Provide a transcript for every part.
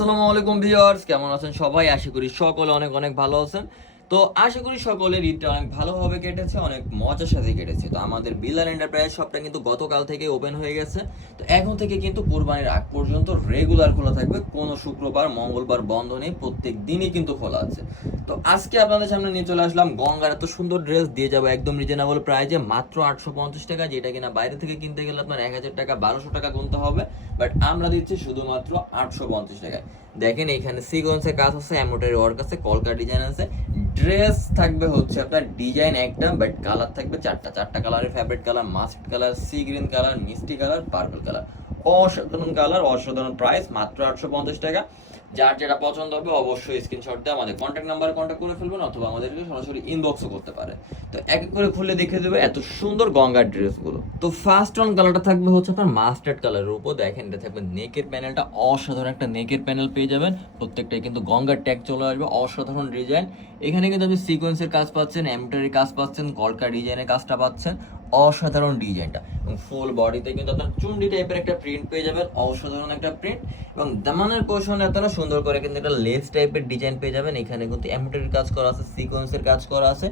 আসসালামু আলাইকুম ভিউয়ার্স কেমন আছেন সবাই? আশা করি সকলে অনেক অনেক ভালো আছেন। তো আশা করি সকলের ঈদটা অনেক ভালোভাবে কেটেছে, অনেক মজার সাথে কেটেছে। তো আমাদের বিলার এন্টারপ্রাইজ শপটা কিন্তু গতকাল থেকে ওপেন হয়ে গেছে। তো এখন থেকে কিন্তু কোরবানির আগ পর্যন্ত রেগুলার খোলা থাকবে। কোনো শুক্রবার, মঙ্গলবার বন্ধ নেই, প্রত্যেক দিনই কিন্তু খোলা আছে। তো আজকে আপনাদের সামনে নিয়ে চলে আসলাম গঙ্গার এত সুন্দর ড্রেস দিয়ে যাব একদম রিজনেবল প্রাইজে মাত্র আটশো পঞ্চাশ টাকা, যেটা কিনা বাইরে থেকে কিনতে গেলে আপনার এক হাজার টাকা, বারোশো টাকা গুনতে হবে। বাট আমরা দিচ্ছি শুধুমাত্র আটশো পঞ্চাশ টাকায়। দেখেন এখানে সিকোয়েন্সের কাজ আছে এমোটারি ওয়ার্ক আছে কলকা ডিজাইন আছে। ড্রেস থাকবে হচ্ছে আপনার ডিজাইন একটা বাট কালার থাকবে চারটা। চারটা কালারের favourite colour must colour sea green colour মিষ্টি কালার পার্পল কালার অসাধারণ কালার, অসাধারণ প্রাইস মাত্র আটশো পঞ্চাশ টাকা। যার যেটা পছন্দ হবে অবশ্যই স্ক্রিনশট দিয়ে আমাদের কন্ট্যাক্ট নাম্বারে কন্ট্যাক্ট করে ফেলবেন অথবা আমাদেরকে সরাসরি ইনবক্সও করতে পারে। তো এক এক করে খুলে দেখে দেবে এত সুন্দর গঙ্গার ড্রেসগুলো তো ফার্স্ট অন কালারটা থাকবে হচ্ছে আপনার মাস্টার্ড কালারের উপর। দেখেন, এটা থাকবে নেকের প্যানেলটা অসাধারণ একটা নেকের প্যানেল পেয়ে যাবেন। প্রত্যেকটাই কিন্তু গঙ্গার ট্যাগ চলে আসবে। অসাধারণ ডিজাইন এখানে কিন্তু আপনি সিকোয়েন্সের কাজ পাচ্ছেন এমব্রয়ডারি কাজ পাচ্ছেন কলকা ডিজাইনের কাজটা পাচ্ছেন। অসাধারণ ডিজাইনটা। এবং ফুল বডিতে কিন্তু আপনার চুন্ডি টাইপের একটা প্রিন্ট পেয়ে যাবেন অসাধারণ একটা প্রিন্ট এবং দামানের পোর্শনে আপনারা সুন্দর করে কিন্তু একটা লেস টাইপের ডিজাইন পেয়ে যাবেন। এখানে কিন্তু এমব্রয়ডারি কাজ করা আছে সিকোয়েন্সের কাজ করা আছে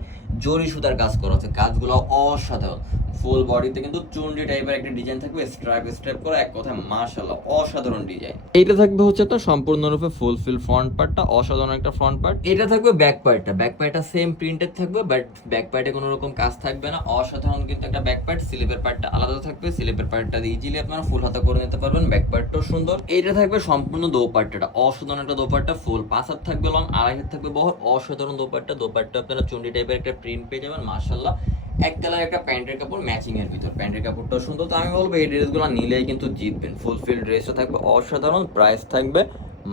জরি সুতার কাজ করা আছে কাজগুলো অসাধারণ। ফুল বডিতে কিন্তু চুন্ডি টাইপের একটা ডিজাইন থাকবে স্ট্রাইপ স্ট্রাইপ করা এক কথায় মাশাআল্লাহ অসাধারণ ডিজাইন এইটা থাকবে হচ্ছে তো সম্পূর্ণরূপে ফুল ফিল ফ্রন্ট পার্টটা অসাধারণ একটা ফ্রন্ট পার্ট এটা থাকবে ব্যাক পার্টটা ব্যাক পার্টটা সেম প্রিন্টেড থাকবে বাট ব্যাক পার্টে কোনো রকম কাজ থাকবে না অসাধারণ কিন্তু একটা ব্যাক পার্ট স্লিপের পার্টটা আলাদা থাকবে স্লিপের পার্টটা ইজিলি আপনারা ফুল হাতা করে নিতে পারবেন ব্যাক পার্টটাও সুন্দর। এটা থাকবে সম্পূর্ণ দোপাট্টাটা, অসাধারণ একটা দোপাট্টা ফুল পাঁচ হাত থাকবে লং আড়াই হাত থাকবে বহর, অসাধারণ দোপাট্টা। দোপাট্টা আপনারা চুন্ডি টাইপের একটা প্রিন্ট পেয়ে যাবেন মাশাল্লাহ এক কালার একটা প্যান্টের কাপড় ম্যাচিং এর ভিতর। প্যান্টের কাপড়টাও সুন্দর। তো আমি বলব, এই ড্রেসগুলো নিলেই কিন্তু জিতবেন। ফুল ফিল ড্রেসটা থাকবে অসাধারণ প্রাইস থাকবে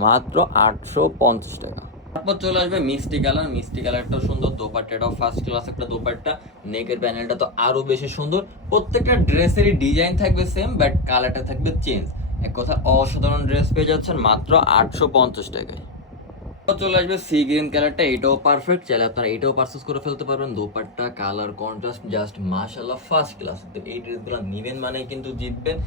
মাত্র আটশো পঞ্চাশ টাকা। তারপর চলে আসবে মিষ্টি কালার। মিষ্টি কালারটাও সুন্দর, দোপাট্টাটাও ফার্স্ট ক্লাস একটা দোপাট্টা। নেকের প্যানেলটা তো আরও বেশি সুন্দর। প্রত্যেকটা ড্রেসেরই ডিজাইন থাকবে সেম বাট কালারটা থাকবে চেঞ্জ এক কথা অসাধারণ ড্রেস পেয়ে যাচ্ছেন মাত্র আটশো পঞ্চাশ টাকায়। চলে আসবে সি গ্রিন কালারটা এটাও পারফেক্ট চাইলে আপনারা এটাও পারচেস করে ফেলতে পারবেন। কালার কন্ট্রাস্ট জাস্ট মাশাআল্লাহ ফার্স্ট ক্লাস তো এই ড্রেসগুলো নিবেন মানে কিন্তু জিতবেন।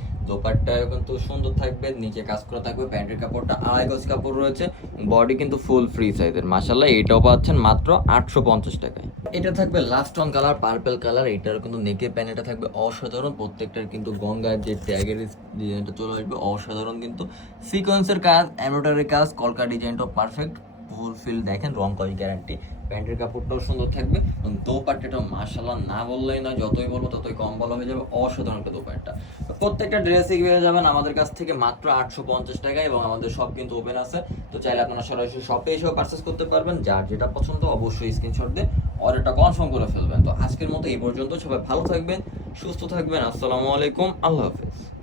কিন্তু সুন্দর থাকবে, নিচে কাজ করা থাকবে, প্যান্টের কাপড়টা আড়াই গজ কাপড় রয়েছে। বডি কিন্তু ফুল ফ্রি সাইজের মাশাআল্লাহ, এটাও পাচ্ছেন মাত্র আটশো পঞ্চাশ টাকায়। এটা থাকবে last one colour purple colour এটার কিন্তু নেকে প্যানেলটা থাকবে অসাধারণ। প্রত্যেকটার কিন্তু গঙ্গার যে ট্যাগের ডিজাইনটা চলে আসবে, অসাধারণ কিন্তু। সিকোয়েন্সের কাজ এমব্রয়ডারি কাজ কলকা ডিজাইনটাও পারফেক্ট ফুল ফিল দেখেন, রং করি গ্যারান্টি প্যান্টের কাপড়টাও সুন্দর থাকবে এবং দোপাট্টাটাও মার্শাল্লাহ না বললেই না যতই বলব ততই কম বলা হয়ে যাবে। অসাধারণ একটা দোপাট্টা। প্রত্যেকটা ড্রেসই পেয়ে যাবেন আমাদের কাছ থেকে মাত্র আটশো পঞ্চাশ টাকা এবং আমাদের সব কিন্তু ওপেন আছে। তো চাইলে আপনারা সরাসরি শপে এসেও পারচেস করতে পারবেন। যার যেটা পছন্দ অবশ্যই স্ক্রিনশট দিয়ে অর্ডারটা কনফার্ম করে ফেলবেন। তো আজকের মতো এই পর্যন্ত। সবাই ভালো থাকবেন, সুস্থ থাকবেন। আসসালামু আলাইকুম। আল্লাহ হাফেজ।